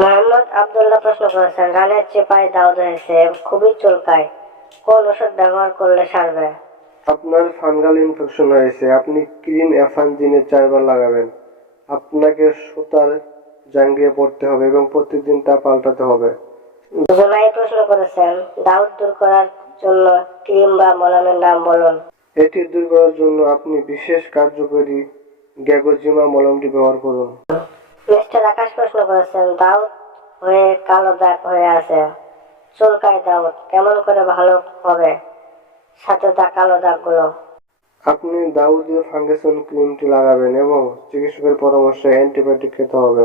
মোহাম্মদ আব্দুল্লাহ প্রশ্ন করেছেন, রানের চিপায় দাউদ হয়েছে, খুবই চুলকায়, কোন ওষুধ ব্যবহার করলে সারবে? আপনার ফাঙ্গাল ইনফেকশন হয়েছে, আপনি ক্রিম এফান দিনে 4 বার লাগাবেন। আপনাকে সুতার জাঙ্গিয়ে পড়তে হবে এবং প্রতিদিন তা পাল্টাতে হবে। জুনাই প্রশ্ন করেছেন, দাউদ দূর করার জন্য ক্রিম বা মলমের নাম বলুন। এটি দূর করার জন্য আপনি বিশেষ কার্যকরী গ্যাগোজিমা মলমটি ব্যবহার করুন। মিস্টার আকাশ প্রশ্ন করেছেন, দাউদ হয়ে কালো দাগ হয়ে আছে, চুলকায় দাউদ, কেমন করে ভালো হবে সাথে কালো দাগগুলো? আপনি দাউদীয় ফাঙ্গেসন ক্রিমটি লাগাবেন এবং চিকিৎসকের পরামর্শে অ্যান্টিবায়োটিক খেতে হবে।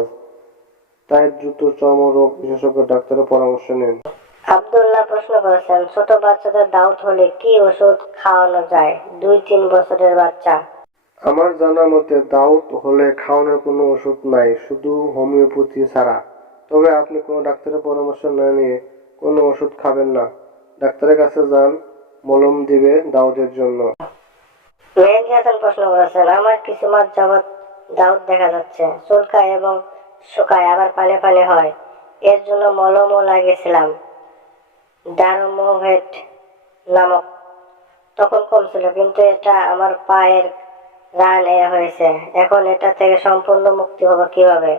তাই দ্রুত চর্মরোগ বিশেষজ্ঞ ডাক্তারের পরামর্শ নিন। আব্দুল্লাহ প্রশ্ন করেছেন, ছোট বাচ্চাদের দাউদ হলে কি ওষুধ খাওয়ানো যায়? 2-3 বছরের বাচ্চা। আমার জানা মতে দাউদ হলে খাওয়ানোর কোনো ওষুধ নাই, শুধু হোমিওপ্যাথি ছাড়া। তবে আপনি কোনো ডাক্তারের পরামর্শ না নিয়ে কোনো ওষুধ খাবেন না। ডাক্তারের কাছে যান, মলম দিবে দাউদের জন্য। মেহেদি হাসান প্রশ্ন করেছেন, আমার কিছু মাস যাবৎ দাউদ দেখা যাচ্ছে, চুলকায় এবং শুকায়, আবার পানি পানি হয়, এর জন্য মলমও লাগিয়েছিলাম, ডারমোভেট নামক, তখন কমছিল, কিন্তু এটা আমার পায়ের রান হয়েছে, এখন এটা থেকে সম্পূর্ণ মুক্তি হবো কিভাবে?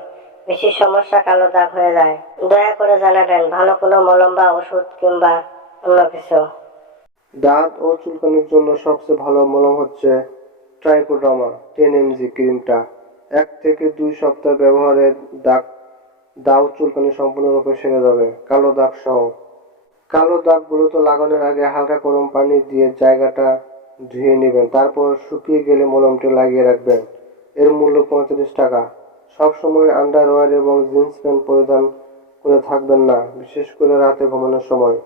বেশি সমস্যা, কালো দাগ হয়ে যায়, দয়া করে জানাবেন ভালো কোনো মলম বা ওষুধ কিংবা অন্য কিছু। দাঁত ও চুলকানির জন্য সবচেয়ে ভালো মলম হচ্ছে ট্রাইকোডার্মা 10 mg ক্রিমটা। 1 থেকে 2 সপ্তাহ ব্যবহারে দাউদ চুলকানি সম্পূর্ণরূপে সেরে যাবে, কালো দাগ সহ। কালো দাগগুলোতে লাগানোর আগে হালকা গরম পানি দিয়ে জায়গাটা ধুয়ে নেবেন, তারপর শুকিয়ে গেলে মলমটি লাগিয়ে রাখবেন। এর মূল্য 35 টাকা। সবসময় আন্ডারওয়্যার এবং জিন্স প্যান্ট পরিধান করে থাকবেন না, বিশেষ করে রাতে ঘুমানোর সময়।